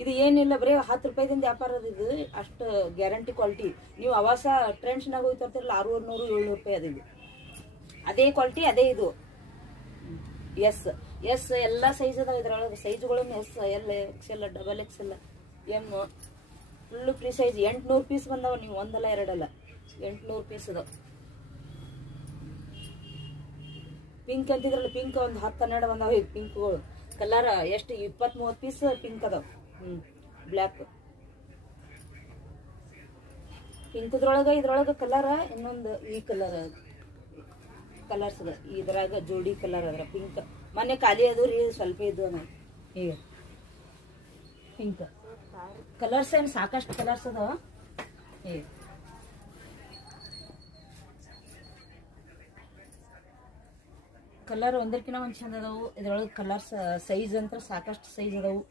ಇದು ಏನಿಲ್ಲ ಬರೀ 10 ರೂಪಾಯಿದಿಂದ ವ್ಯಾಪಾರ ಅದ ಇದು. ಅಷ್ಟು ಗ್ಯಾರಂಟಿ ಕ್ವಾಲಿಟಿ. ನೀವು ಅವಾಸ ಟ್ರೆಂಡ್ಸ್ನಾಗ ಹೋಗಿ ತರ್ತಿರಲ್ಲ 600 700 ರೂಪಾಯಿ ಅದ ಇದು. ಅದೇ ಕ್ವಾಲಿಟಿ ಅದೇ ಇದು. ಎಸ್ ಎಸ್ ಎಲ್ಲ ಸೈಜ್ ಅದಾವ ಇದ್ರೊಳಗೆ. ಸೈಜ್ಗಳನ್ನು S L XL double XL M full free size. 800 piece ಬಂದಾವ. ನೀವು ಒಂದಲ್ಲ ಎರಡಲ್ಲ 800 ಪೀಸ್ ಅದಾವ. ಪಿಂಕ್ ಅಂತಿದ್ರಲ್ಲ, ಪಿಂಕ್ ಒಂದು 10 12 ಬಂದಾವ. ಈಗ ಪಿಂಕ್ಗಳು ಕಲರ್ ಎಷ್ಟು 20 30 ಪೀಸ್ ಪಿಂಕ್ ಅದಾವ. ಬ್ಲ್ಯಾಕ್ ಇದ್ರೊಳಗೆ ಕಲರ್ ಇನ್ನೊಂದು ಈ ಕಲರ್ಸ್ ಅದ. ಇದ್ರಾಗ ಜೋಡಿ ಕಲರ್ ಅದ್ರ ಪಿಂಕ್. ಮೊನ್ನೆ ಖಾಲಿ ಅದು ರೀ, ಸ್ವಲ್ಪ ಇದು ಈಗ ಪಿಂಕ್ ಕಲರ್ಸ್ ಏನು ಸಾಕಷ್ಟು ಕಲರ್ಸ್ ಅದಾವ. ಈಗ ಕಲರ್ ಒಂದಕ್ಕಿಂತ ಒಂದು ಚಂದ ಅದಾವು. ಇದ್ರೊಳಗೆ ಕಲರ್ಸ್ ಸೈಜ್ ಅಂತ ಸಾಕಷ್ಟು ಸೈಜ್ ಅದಾವು.